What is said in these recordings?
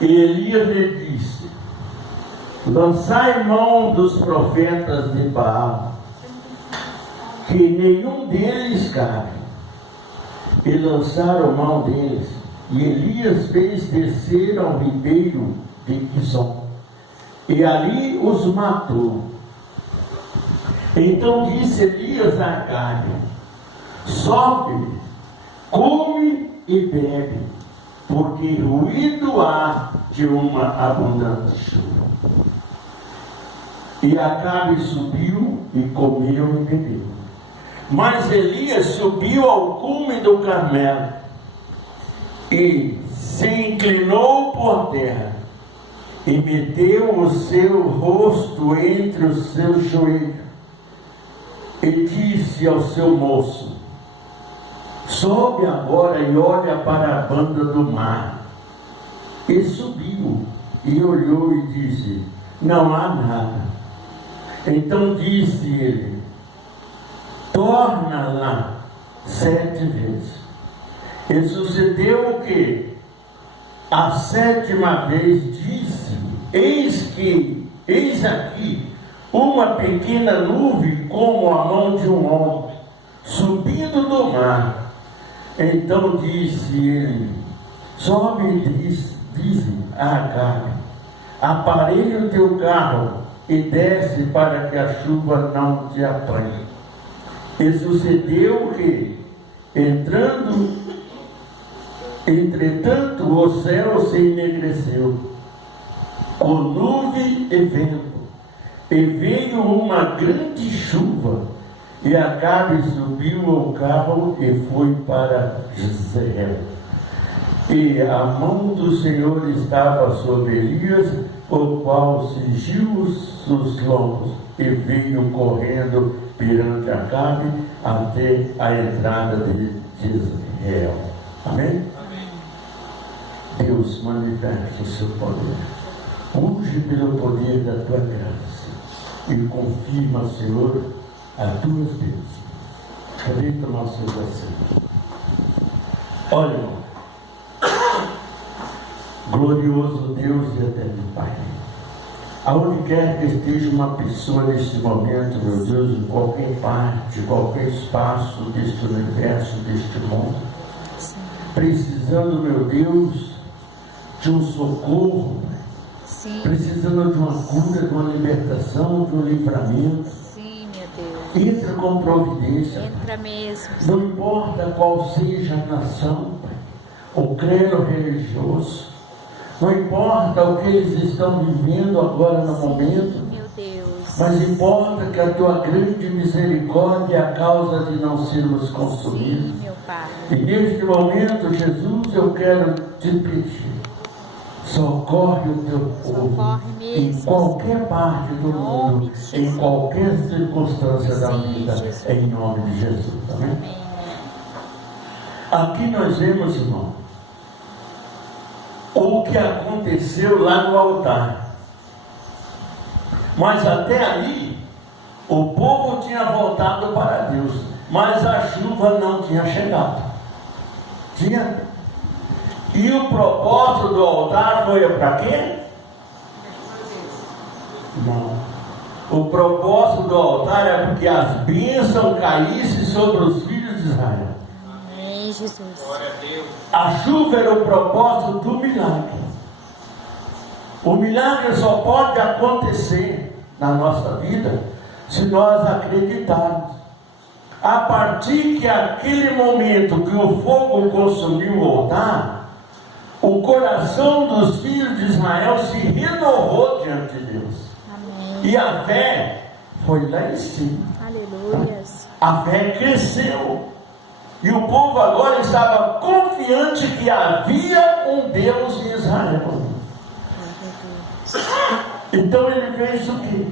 E Elias lhe disse: lançai mão dos profetas de Baal, que nenhum deles cabe. E lançaram mão deles, e Elias fez descer ao ribeiro de Quizon, e ali os matou. Então disse Elias a Acabe: sobe, come e bebe, porque ruído há de uma abundante chuva. E Acabe subiu e comeu e bebeu. Mas Elias subiu ao cume do Carmelo e se inclinou por terra e meteu o seu rosto entre os seus joelhos e disse ao seu moço: sobe agora e olha para a banda do mar. E subiu e olhou e disse: não há nada. Então disse ele: torna lá 7 vezes. E sucedeu que a 7ª vez disse: eis aqui uma pequena nuvem como a mão de um homem subindo do mar. Então disse ele: sobe e diz a Acabe: aparelha o teu carro e desce para que a chuva não te apanhe. E sucedeu que, entretanto, o céu se enegreceu, com nuvem e vento, e veio uma grande chuva, e Acabe subiu ao carro e foi para Jezreel. E a mão do Senhor estava sobre Elias, o qual cingiu os lombos e veio correndo perante Acabe até a entrada de Jezreel. Amém? Amém. Deus, manifesta o seu poder. Unge pelo poder da tua graça e confirma, Senhor, as tuas bênçãos. Cadê o nosso assentos? Olha, irmão. Glorioso Deus e eterno Pai, aonde quer que esteja uma pessoa neste momento, meu Deus, em qualquer parte, qualquer espaço deste universo, deste mundo, precisando, meu Deus, de um socorro, Sim. precisando de uma cura, de uma libertação, de um livramento. Sim, meu Deus. Entra com providência. Entra mesmo. Não importa qual seja a nação, Pai, o credo religioso, não importa o que eles estão vivendo agora no momento, meu Deus. mas importa que a tua grande misericórdia é a causa de não sermos consumidos. Sim, meu Pai. E neste momento, Jesus, eu quero te pedir, socorre o teu povo, Socorre em mesmo. qualquer parte do mundo, em qualquer circunstância da Sim, vida, Jesus. em nome de Jesus. Amém? Amém. Aqui nós vemos, irmão, o que aconteceu lá no altar. Mas até ali, o povo tinha voltado para Deus, mas a chuva não tinha chegado. Tinha? E o propósito do altar foi para quê? Não. O propósito do altar é porque as bênçãos caíssem sobre os filhos de Israel. Amém, Jesus. Glória a Deus. A chuva era o propósito do milagre. O milagre só pode acontecer na nossa vida se nós acreditarmos. A partir que aquele momento que o fogo consumiu o altar, o coração dos filhos de Israel se renovou diante de Deus. Amém. E a fé foi lá em cima. Aleluias. A fé cresceu. E o povo agora estava confiante que havia um Deus em Israel. Então ele fez o quê?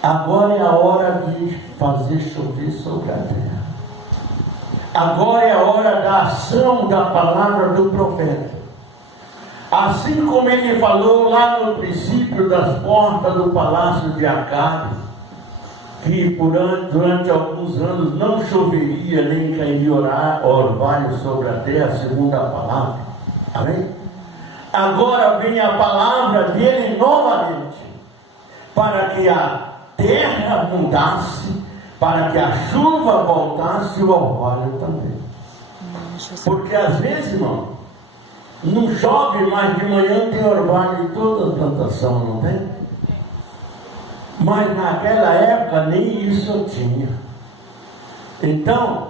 Agora é a hora de fazer chover sobre a terra. Agora é a hora da ação da palavra do profeta. Assim como ele falou lá no princípio das portas do palácio de Acabe, que durante alguns anos não choveria nem cairia orvalho sobre a terra, segundo a palavra. Amém? agora vem a palavra dele novamente, para que a terra mudasse, para que a chuva voltasse e o orvalho também. Porque às vezes, irmão, não chove, mas de manhã tem orvalho em toda a plantação, não tem? Mas naquela época nem isso tinha. Então,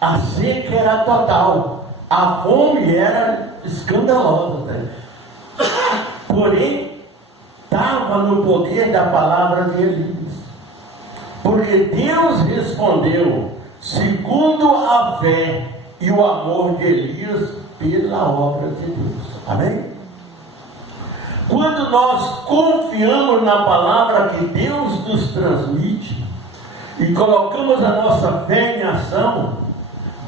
a seca era total, a fome era escandalosa, né? Porém, estava no poder da palavra de Elias, porque Deus respondeu segundo a fé e o amor de Elias pela obra de Deus. Amém? Quando nós confiamos na palavra que Deus nos transmite e colocamos a nossa fé em ação,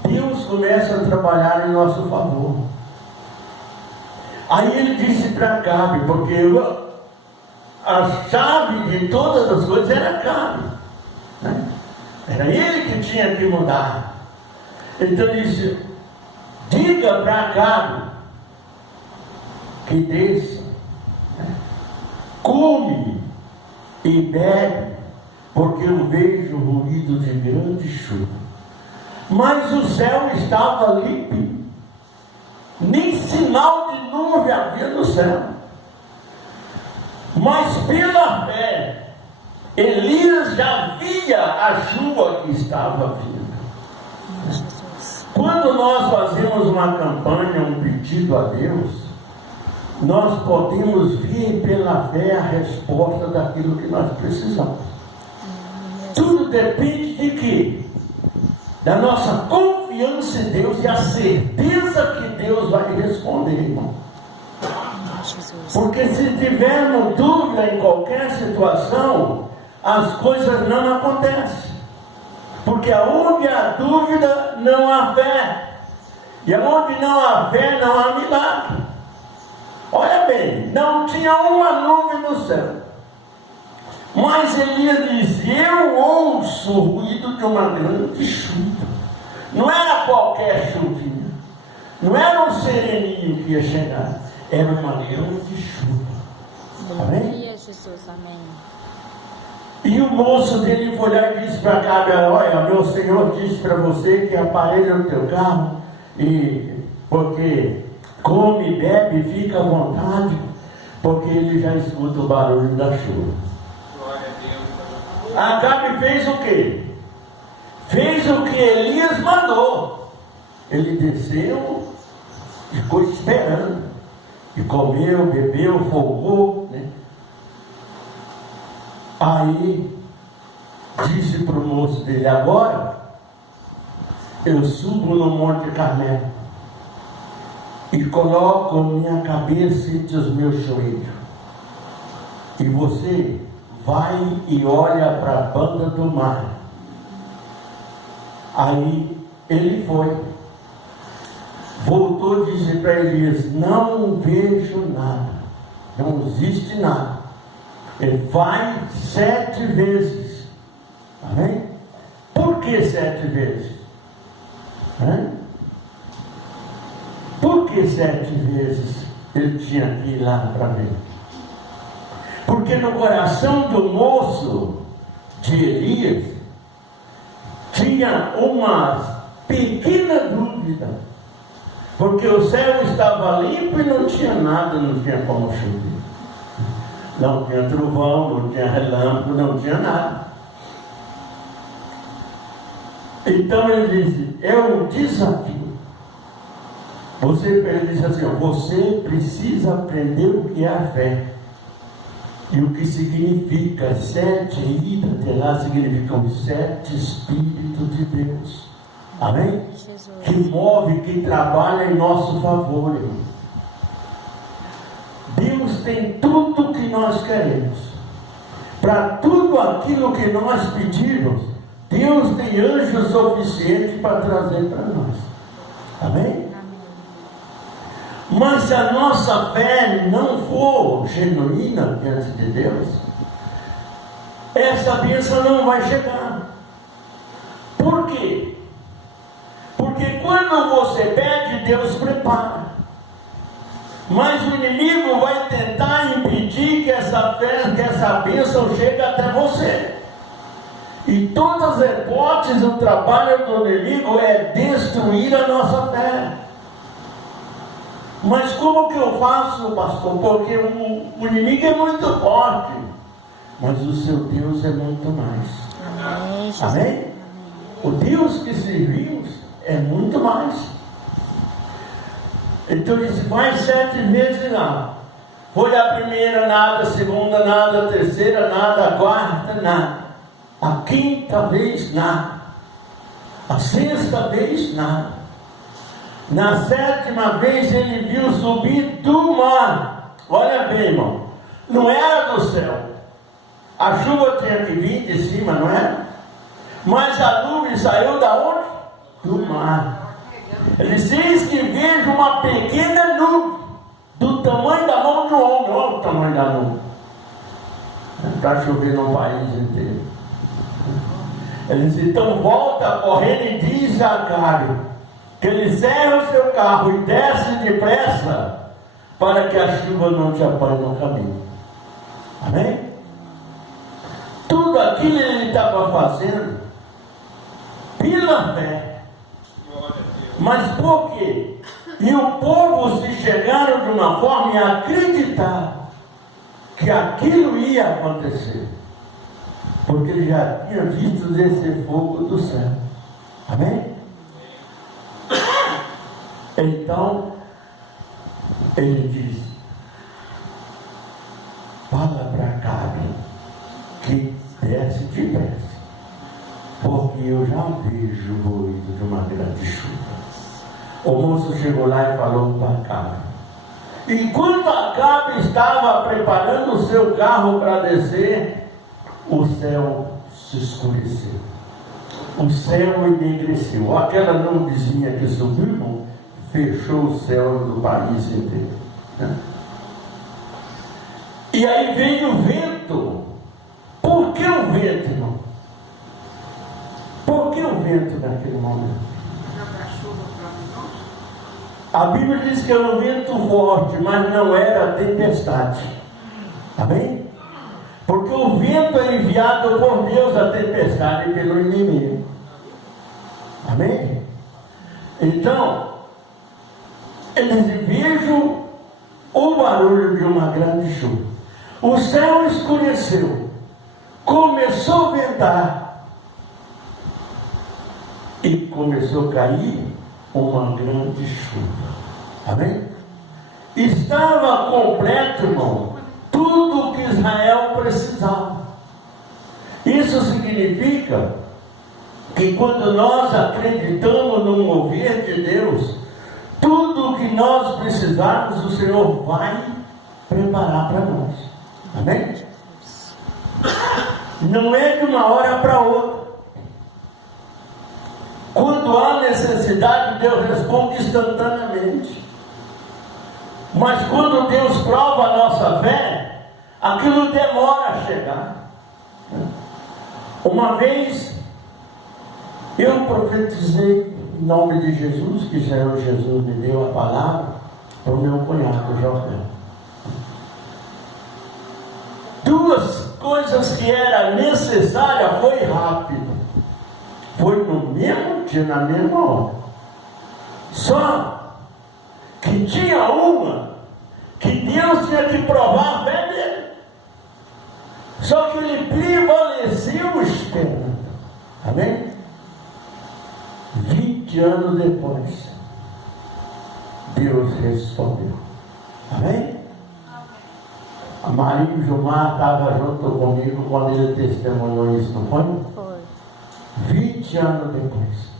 Deus começa a trabalhar em nosso favor. Aí ele disse para Acabe, porque a chave de todas as coisas era Acabe, né? Era ele que tinha que mudar. Então ele disse: diga para Acabe que desça, né? Come e bebe, porque eu vejo o ruído de grande chuva. Mas o céu estava límpido, nem sinal de nuvem havia no céu. Mas pela fé, Elias já via a chuva que estava vindo. Quando nós fazemos uma campanha, um pedido a Deus, nós podemos ver pela fé a resposta daquilo que nós precisamos. Tudo depende de quê? Da nossa confiança em Deus e a certeza que Deus vai responder, irmão. Porque se tivermos dúvida em qualquer situação, as coisas não acontecem. Porque aonde há dúvida, não há fé. E aonde não há fé, não há milagre. Olha bem, não tinha uma nuvem no céu. Mas Elias disse: eu ouço o ruído de uma grande chuva. Não era qualquer chuvinha, não era um sereninho que ia chegar, era uma grande chuva. Amém? Jesus, amém. E o moço dele foi lá e disse para Acabe: olha, meu senhor disse para você que aparelha o teu carro, e porque come, bebe, fica à vontade, porque ele já escuta o barulho da chuva. Acabe fez o quê? Fez o que Elias mandou. Ele desceu, ficou esperando, e comeu, bebeu, folgou, né? Aí disse para o moço dele: agora eu subo no Monte Carmelo e coloco minha cabeça entre os meus joelhos, e você vai e olha para a banda do mar. Aí ele foi, voltou e disse para Elias: não vejo nada, não existe nada. Ele vai 7 vezes. Amém? Por que 7 vezes? Por que 7 vezes ele tinha que ir lá para ver? Porque no coração do moço de Elias tinha uma pequena dúvida, porque o céu estava limpo e não tinha nada, não tinha como chover, não tinha trovão, não tinha relâmpago, não tinha nada. Então ele disse: é um desafio. Ele disse assim: você precisa aprender o que é a fé. E o que significa 7 hidra, lá significam os 7 Espíritos de Deus. Amém? Jesus. Que move, que trabalha em nosso favor, irmão. Deus tem tudo o que nós queremos. Para tudo aquilo que nós pedimos, Deus tem anjos suficientes para trazer para nós. Amém? Mas se a nossa fé não for genuína diante de Deus, essa bênção não vai chegar. Por quê? Porque quando você pede, Deus prepara. Mas o inimigo vai tentar impedir que essa fé, que essa bênção chegue até você. E todas as hipóteses, o trabalho do inimigo é destruir a nossa fé. Mas como que eu faço, pastor? Porque o inimigo é muito forte, mas o seu Deus é muito mais. Amém, Jesus. Amém? O Deus que servimos é muito mais. Então ele disse, mais 7 vezes não. Foi a primeira, nada, a segunda, nada, a terceira, nada, a quarta, nada. A quinta vez, nada. A sexta vez, nada. Na 7ª vez ele viu subir do mar. Olha bem, irmão. Não era do céu. A chuva tinha que vir de cima, não é? Mas a nuvem saiu da onde? Do mar. Ele diz que vejo uma pequena nuvem do tamanho da mão de um homem. Olha o tamanho da nuvem. Para chover no país inteiro. Ele diz, então volta correndo e diz a Acabe que ele serra o seu carro e desce depressa para que a chuva não te apanhe no caminho. Amém? Tudo aquilo ele estava fazendo pela fé. Mas por quê? E o povo se chegaram de uma forma e acreditar que aquilo ia acontecer. Porque ele já tinha visto descer fogo do céu. Amém? Então, ele diz, fala para Acabe que desce depressa, porque eu já vejo o ruído de uma grande chuva. O moço chegou lá e falou para Acabe. Enquanto Acabe estava preparando o seu carro para descer, o céu se escureceu. O céu enegreceu. Aquela nuvenzinha que subiu, fechou o céu do país inteiro. E aí veio o vento. Por que o vento, irmão? Por que o vento naquele momento? A Bíblia diz que era um vento forte, mas não era tempestade. Amém? Porque o vento é enviado por Deus, a tempestade pelo inimigo. Amém? Então, eles vejam o barulho de uma grande chuva. O céu escureceu, começou a ventar e começou a cair uma grande chuva. Amém? Estava completo, irmão, tudo o que Israel precisava. Isso significa que quando nós acreditamos no mover de Deus, tudo o que nós precisarmos, o Senhor vai preparar para nós. Amém? Não é de uma hora para outra. Quando há necessidade, Deus responde instantaneamente. Mas quando Deus prova a nossa fé, aquilo demora a chegar. Uma vez, eu profetizei em nome de Jesus, que Senhor Jesus me deu a palavra, para o meu cunhado, José. 2 coisas que era necessária foi rápido. Foi no mesmo dia, na mesma hora. Só que tinha uma que Deus tinha que provar a fé dele. Só que ele prevaleceu esperando. Amém? 20 anos depois, Deus respondeu. Amém? A Maria e o Gilmar estavam junto comigo quando ele testemunhou isso, não foi? Foi. 20 anos depois.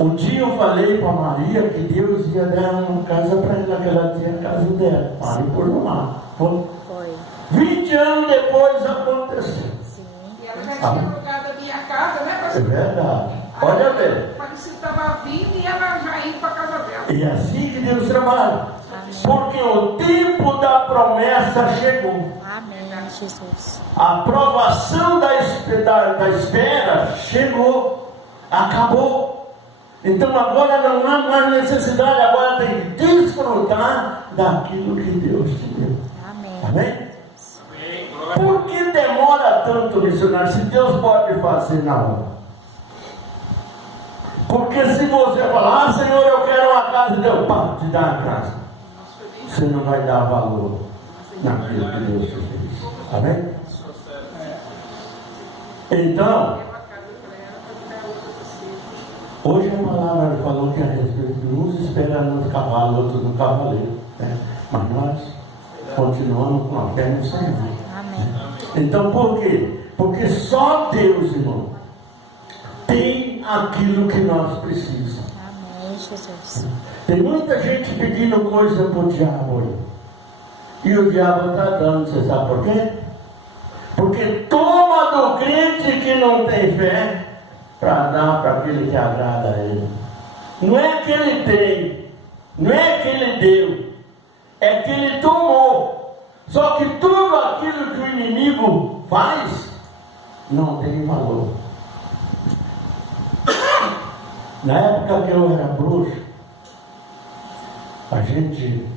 Um dia eu falei para Maria que Deus ia dar uma casa para ela, que ela tinha a casa dela. Maria por no mar. Foi. 20 anos depois aconteceu. Sim. E ela já tinha alugado a minha casa, né, É pastor? verdade. Olha ver. Parecia que estava vindo e ela já ia para a casa dela. E é assim que Deus trabalha. Amém. Porque o tempo da promessa chegou. Amém, Jesus. A aprovação da espera chegou. Acabou. Então agora não há mais necessidade, agora tem que desfrutar daquilo que Deus te deu. Amém. Amém? Por que demora tanto, missionário, se Deus pode fazer na hora? Porque se você falar, ah, Senhor, eu quero uma casa, Deus, pá, te dá a casa. Você não vai dar valor naquilo que Deus te fez. Amém? Então, hoje a palavra falou que a respeito de uns esperando no cavalo, outros no cavaleiro. Né? Mas nós continuamos com a fé no Senhor. Amém. Então por quê? Porque só Deus, irmão, tem aquilo que nós precisamos. Amém, Jesus. Tem muita gente pedindo coisa para o diabo aí. E o diabo está dando, você sabe por quê? Porque toma do crente que não tem fé para dar para aquele que agrada a ele. Não é que ele tem, não é que ele deu, é que ele tomou. Só que tudo aquilo que o inimigo faz não tem valor. Na época que eu era bruxo, nós tínhamos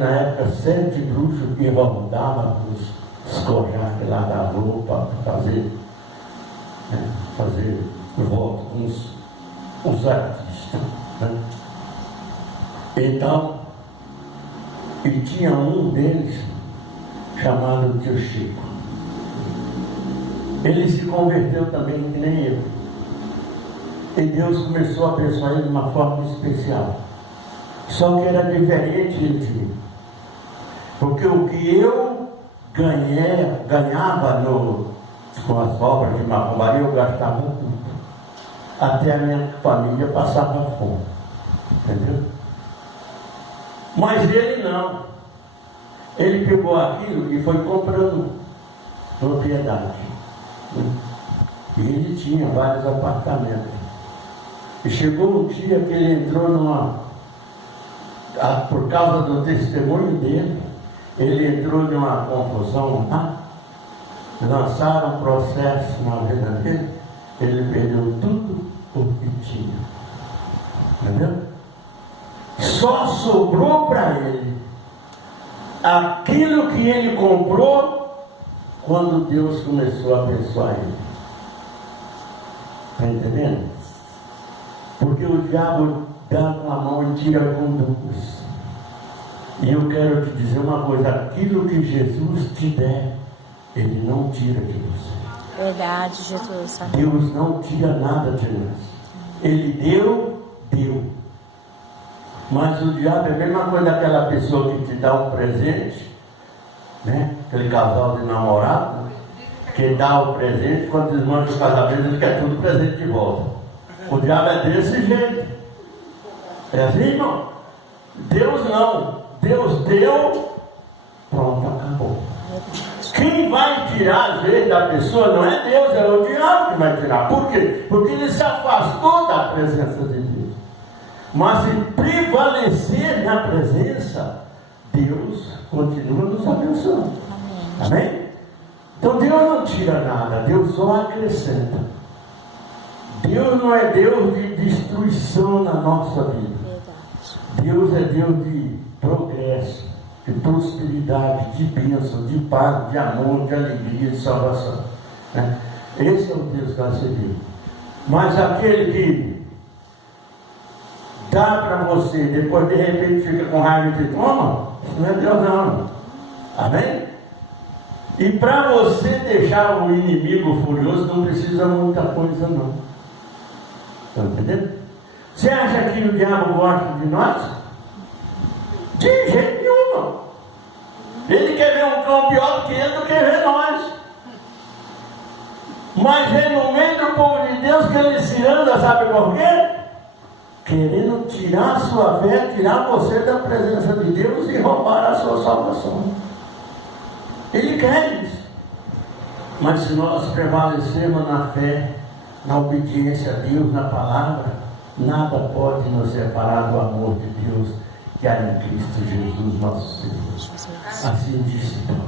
na época 7 bruxos que rodavam os escorjaques lá da roupa para fazer voto com os artistas. Né? Então, e tinha um deles chamado Tio Chico. Ele se converteu também que nem eu. E Deus começou a abençoar ele de uma forma especial. Só que era diferente de mim. Porque o que eu ganhava com as obras de macumbaria, eu gastava tudo. Até a minha família passava fome. Entendeu? Mas ele não. Ele pegou aquilo e foi comprando propriedade. E ele tinha vários apartamentos. E chegou um dia que ele entrou por causa do testemunho dele, ele entrou numa confusão lá, lançaram um processo na vida dele, ele perdeu tudo o que tinha. Entendeu? Só sobrou para ele aquilo que ele comprou quando Deus começou a abençoar ele. Está entendendo? Porque o diabo dá com a mão e tira com duas. E eu quero te dizer uma coisa: aquilo que Jesus te der, Ele não tira de você. Verdade, Jesus. Amém. Deus não tira nada de nós. Ele deu. Mas o diabo é a mesma coisa daquela pessoa que te dá um presente, né? Aquele casal de namorado, que dá o presente, quando desmancha o casamento, ele quer tudo presente de volta. O diabo é desse jeito. É assim, irmão? Deus não. Deus deu, pronto, acabou. Quem vai tirar às vezes da pessoa não é Deus, é o diabo que vai tirar. Por quê? Porque ele se afastou da presença de Deus. Mas se prevalecer na presença, Deus continua nos abençoando. Amém? Então Deus não tira nada, Deus só acrescenta. Deus não é Deus de destruição na nossa vida. Deus é Deus de progresso, de prosperidade, de bênção, de paz, de amor, de alegria, de salvação. Né? Esse é o Deus que nós servimos. Mas aquele que dá para você, depois de repente fica com raiva e te toma, isso não é Deus não. Amém? E para você deixar o inimigo furioso, não precisa muita coisa não. Estão entendendo? Você acha que o diabo gosta de nós? De jeito nenhum. Ele quer ver um cão pior do que ele, do que ver nós. Mas é no meio do povo de Deus que ele se anda, sabe por quê? Querendo tirar a sua fé, tirar você da presença de Deus e roubar a sua salvação. Ele quer isso. Mas se nós prevalecermos na fé, na obediência a Deus, na palavra, nada pode nos separar do amor de Deus que há em Cristo Jesus, nosso Senhor. Assim disse Paulo.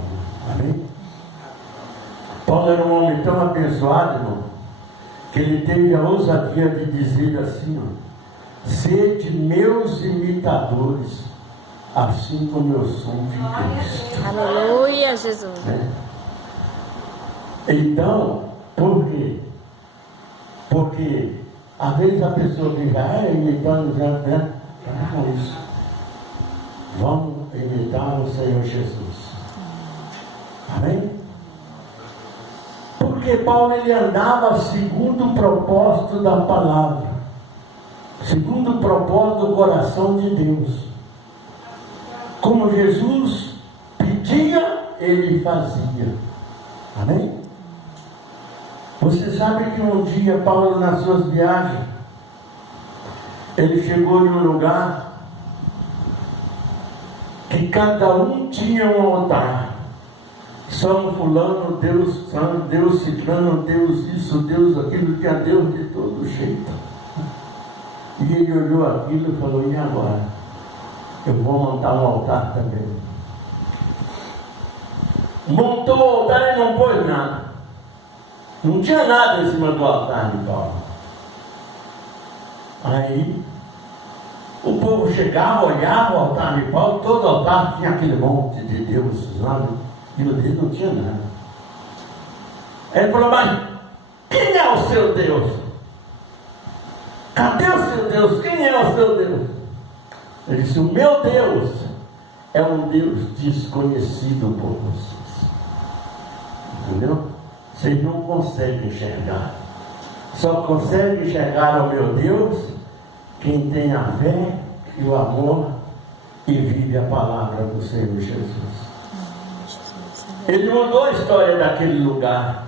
Amém? Paulo era um homem tão abençoado, irmão, que ele teve a ousadia de dizer assim, ó, sede meus imitadores, assim como eu sou de Cristo. Aleluia, Jesus. Então, por quê? Porque às vezes a pessoa diz, imitando, não, isso. Vamos imitar o Senhor Jesus. Amém? Porque Paulo ele andava segundo o propósito da palavra, segundo o propósito do coração de Deus. Como Jesus pedia, ele fazia. Amém? Você sabe que um dia Paulo, nas suas viagens, ele chegou em um lugar que cada um tinha um altar. São fulano, Deus santo, Deus ciclano, Deus isso, Deus aquilo, tinha Deus de todo jeito. E ele olhou aquilo e falou, e agora? Eu vou montar um altar também. Montou o altar e não pôs nada. Não tinha nada em cima do altar de Paulo. Aí o povo chegava, olhava o altar de Paulo, todo altar tinha aquele monte de Deus lá, e o dele não tinha nada. Ele falou, mas quem é o seu Deus? Cadê o seu Deus? Quem é o seu Deus? Ele disse, o meu Deus é um Deus desconhecido por vocês. Entendeu? Vocês não conseguem enxergar. Só consegue enxergar o meu Deus quem tem a fé e o amor e vive a palavra do Senhor Jesus. Ele mudou a história daquele lugar.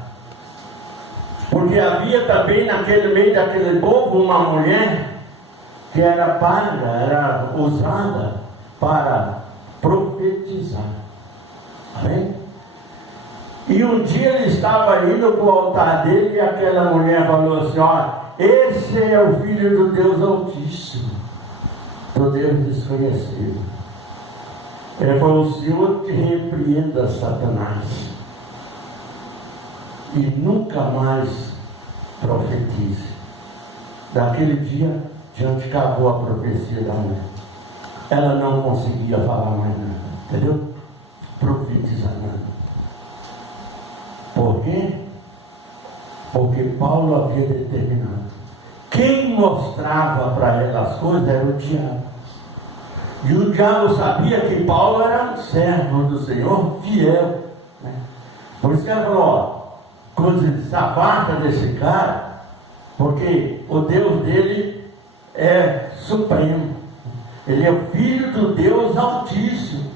Porque havia também naquele meio daquele povo uma mulher que era paga, era usada para profetizar. Amém? E um dia ele estava indo para o altar dele e aquela mulher falou assim, olha, esse é o Filho do Deus Altíssimo, do Deus desconhecido. Ele falou, o Senhor te repreenda, Satanás, e nunca mais profetize. Daquele dia, diante acabou a profecia da mulher. Ela não conseguia falar mais nada, entendeu? Profetizar nada. Por quê? Porque Paulo havia determinado. Quem mostrava para ela as coisas era o diabo. E o diabo sabia que Paulo era um servo do Senhor, fiel. Né? Por isso que ela falou, ó, coisa sabata desse cara, porque o Deus dele é supremo. Ele é o Filho do Deus Altíssimo.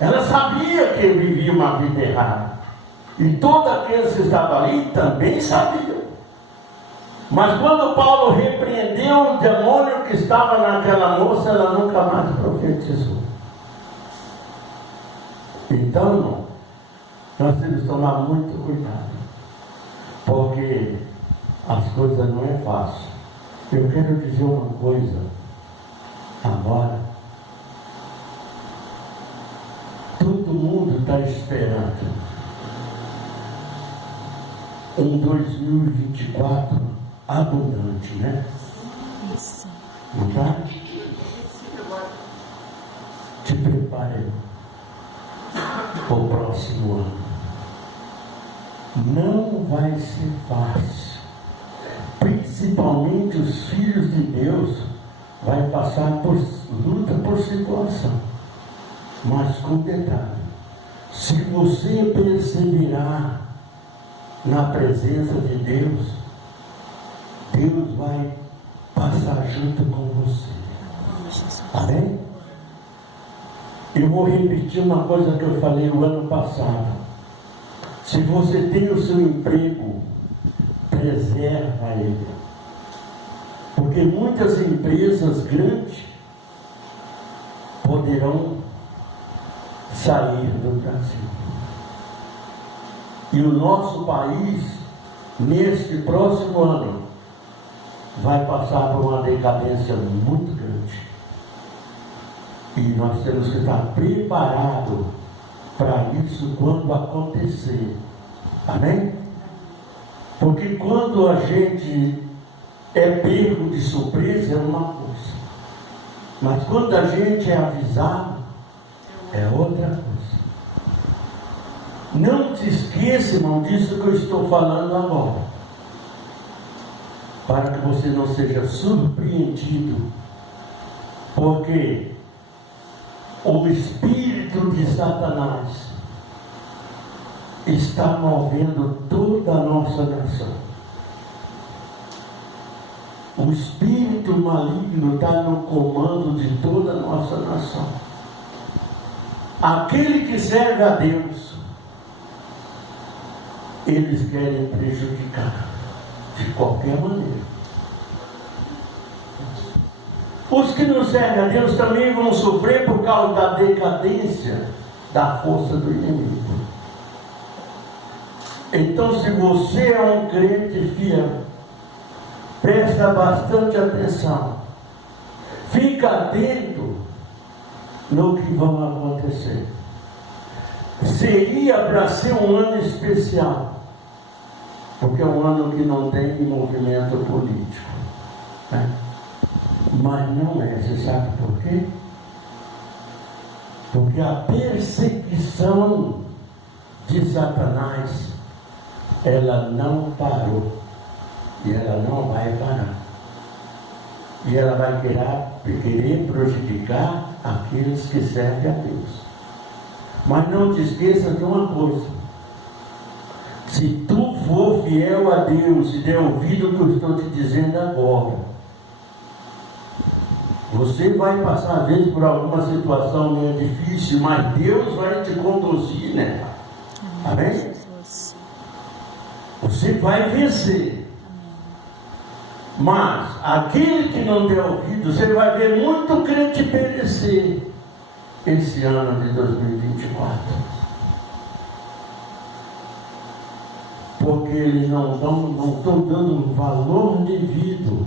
Ela sabia que ele vivia uma vida errada. E todos aqueles que estavam ali também sabiam. Mas quando Paulo repreendeu o demônio que estava naquela moça, ela nunca mais profetizou. Então, irmão, nós temos que tomar muito cuidado, porque as coisas não é fácil. Eu quero dizer uma coisa agora. Todo mundo está esperando um 2024 abundante, né? Isso. Não tá? Te prepare para o próximo ano. Não vai ser fácil. Principalmente os filhos de Deus vai passar por luta, por situação. Mas com detalhe, se você perseverar na presença de Deus, Deus vai passar junto com você. Amém? Eu vou repetir uma coisa que eu falei o ano passado. Se você tem o seu emprego, preserva ele. Porque muitas empresas grandes poderão sair do Brasil. E o nosso país, neste próximo ano, vai passar por uma decadência muito grande. E nós temos que estar preparados para isso quando acontecer. Amém? Porque quando a gente é pego de surpresa é uma coisa, mas quando a gente é avisado é outra coisa. Não te esqueça, irmão, disso que eu estou falando agora, para que você não seja surpreendido, porque o espírito de Satanás está movendo toda a nossa nação. O espírito maligno está no comando de toda a nossa nação. Aquele que serve a Deus, eles querem prejudicar de qualquer maneira. Os que não servem a Deus também vão sofrer por causa da decadência da força do inimigo. Então, se você é um crente fiel, presta bastante atenção, fica atento no que vai acontecer. Seria para ser um ano especial, porque é um ano que não tem movimento político, né? Mas não é. Você sabe por quê? Porque a perseguição de Satanás, ela não parou, e ela não vai parar, e ela vai querer prejudicar aqueles que servem a Deus. Mas não te esqueça de uma coisa: se tu for fiel a Deus e der ouvido ao que eu estou te dizendo agora, você vai passar às vezes por alguma situação meio difícil, mas Deus vai te conduzir, né? Amém? Você vai vencer. Mas aquele que não der ouvido, você vai ver muito crente perecer esse ano de 2024. Porque eles não estão dando um valor devido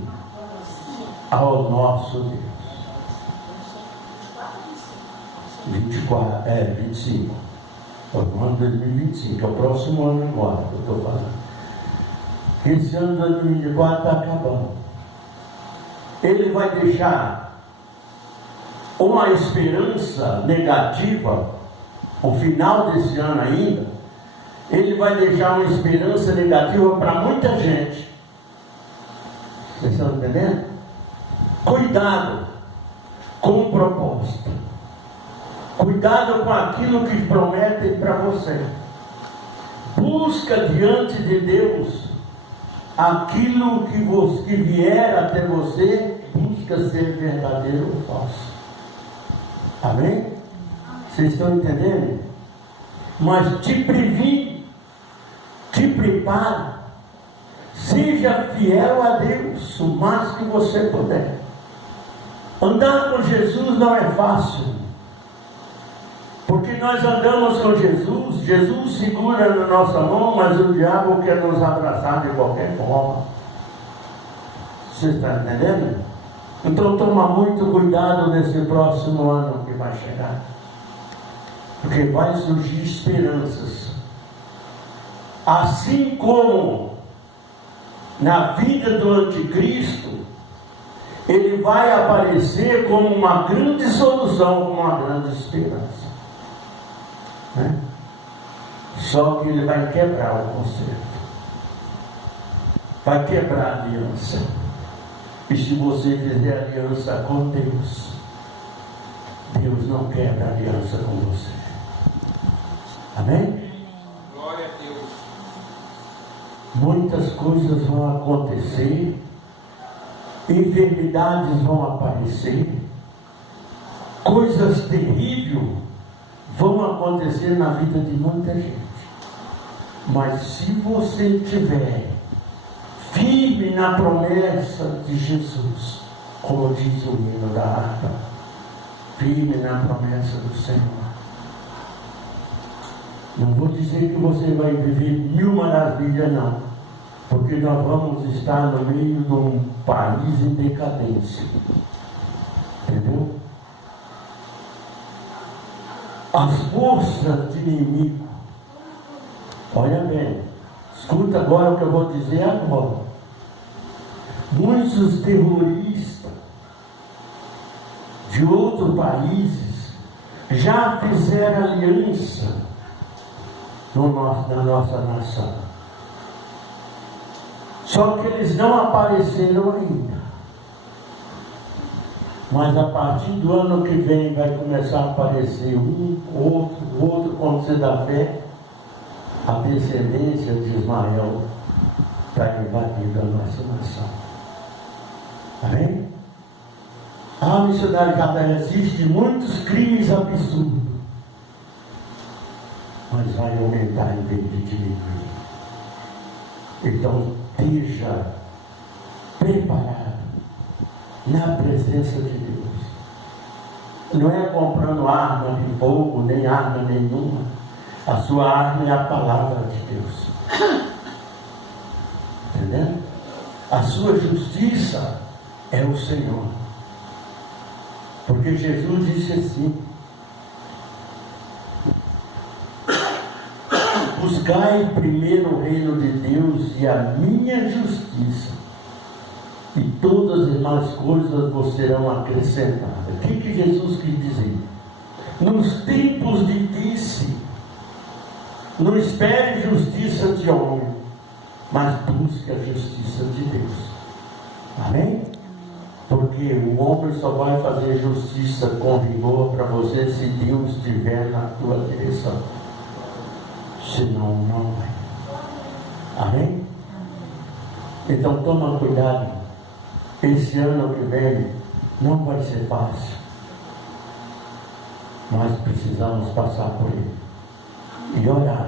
ao nosso Deus. 25. É o ano de 2025, é o próximo ano agora que eu estou falando. Esse ano de 2024 está acabando. Ele vai deixar uma esperança negativa, o final desse ano ainda, ele vai deixar uma esperança negativa para muita gente. Vocês estão entendendo? Cuidado com o propósito. Cuidado com aquilo que prometem para você. Busca diante de Deus aquilo que vier até você, busca ser verdadeiro ou falso. Amém? Vocês estão entendendo? Mas te previne, te prepare, seja fiel a Deus o mais que você puder. Andar com Jesus não é fácil, porque nós andamos com Jesus, Jesus segura na nossa mão, mas o diabo quer nos abraçar de qualquer forma. Você está entendendo? Então toma muito cuidado nesse próximo ano que vai chegar, porque vai surgir esperanças. Assim como na vida do anticristo, ele vai aparecer como uma grande solução, como uma grande esperança, né? Só que ele vai quebrar o conceito, vai quebrar a aliança. E se você fizer aliança com Deus, Deus não quebra aliança com você. Amém? Glória a Deus. Muitas coisas vão acontecer, enfermidades vão aparecer, coisas terríveis vão acontecer na vida de muita gente. Mas se você tiver firme na promessa de Jesus, como diz o hino da harpa, firme na promessa do Senhor, não vou dizer que você vai viver 1000 maravilhas, não, porque nós vamos estar no meio de um país em decadência, entendeu? As forças de inimigo, olha bem, Escuta agora o que eu vou dizer agora. Muitos terroristas de outros países já fizeram aliança na nossa nação. Só que eles não apareceram ainda. Mas a partir do ano que vem vai começar a aparecer outro, quando você dá fé, a descendência de Ismael está invadindo a nossa nação. Amém? Missionário Gabriel, existem muitos crimes absurdos, mas vai aumentar em vez de diminuir. Então, esteja preparado na presença de Deus. Não é comprando arma de fogo, nem arma nenhuma. A sua arma é a palavra de Deus. Entendeu? A sua justiça é o Senhor. Porque Jesus disse assim: buscai primeiro o reino de Deus e a minha justiça, e todas as demais coisas vos serão acrescentadas. O que Jesus quis dizer? Nos tempos difíceis, não espere justiça de homem, mas busque a justiça de Deus. Amém? Porque o homem só vai fazer justiça com vigor para você se Deus estiver na tua direção. Senão, não vai. Amém? Então toma cuidado. Esse ano que vem não vai ser fácil. Mas precisamos passar por ele. E orar.